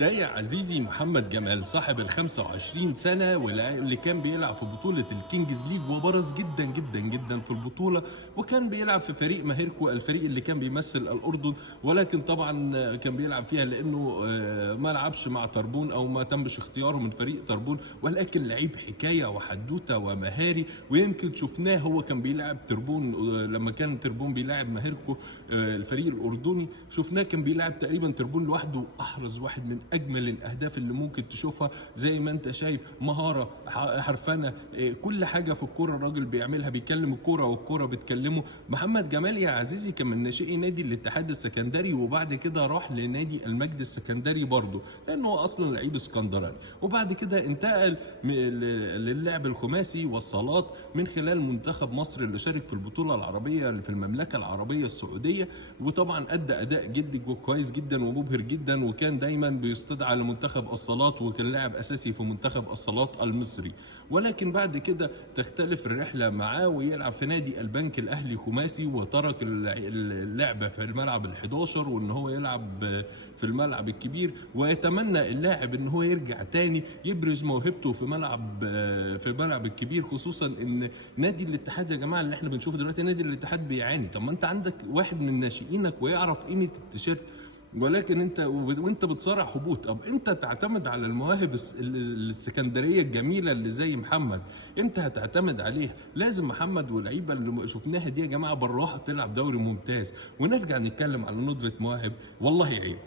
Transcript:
ده يا عزيزي محمد جمال صاحب ال 25 سنة واللي كان بيلعب في بطولة الكينجز ليج وبرز جدا جدا جدا في البطولة، وكان بيلعب في فريق ماهيركو الفريق اللي كان بيمثل الأردن، ولكن طبعا كان بيلعب فيها لأنه ما لعبش مع تربون أو ما تمش اختياره من فريق تربون، ولكن لعيب حكاية وحدوتة ومهاري. ويمكن شفناه هو كان بيلعب تربون لما كان تربون بيلعب ماهيركو الفريق الأردني، شفناه كان بيلعب تقريبا تربون لوحده، أحرز واحد من اجمل الاهداف اللي ممكن تشوفها. زي ما انت شايف مهاره، حرفنه، كل حاجه في الكوره الراجل بيعملها، بيكلم الكوره والكوره بتكلمه. محمد جمال يا عزيزي كان من ناشئي نادي الاتحاد السكندري، وبعد كده راح لنادي المجد السكندري برضه لانه هو اصلا لعيب اسكندراني، وبعد كده انتقل للعب الخماسي والصالات من خلال منتخب مصر اللي شارك في البطوله العربيه اللي في المملكه العربيه السعوديه. وطبعا ادى اداء جدي وكويس جدا ومبهر جدا، وكان دايما بيستدعى لمنتخب الصالات، وكان لاعب اساسي في منتخب الصالات المصري. ولكن بعد كده تختلف الرحله معاه ويلعب في نادي البنك الاهلي خماسي، وترك اللعبه في الملعب ال11 وان هو يلعب في الملعب الكبير، ويتمنى اللاعب ان هو يرجع تاني يبرز موهبته في الملعب الكبير، خصوصا ان نادي الاتحاد يا جماعه اللي احنا بنشوفه دلوقتي نادي الاتحاد بيعاني. طب ما انت عندك واحد من ناشئينك ويعرف قيمه التيشيرت، ولكن وانت بتصارع هبوط. طب انت تعتمد على المواهب السكندريه الجميله اللي زي محمد، انت هتعتمد عليها. لازم محمد واللعيبه اللي شفناها دي يا جماعه بالراحه تلعب دوري ممتاز، ونرجع نتكلم على ندره مواهب. والله عيب.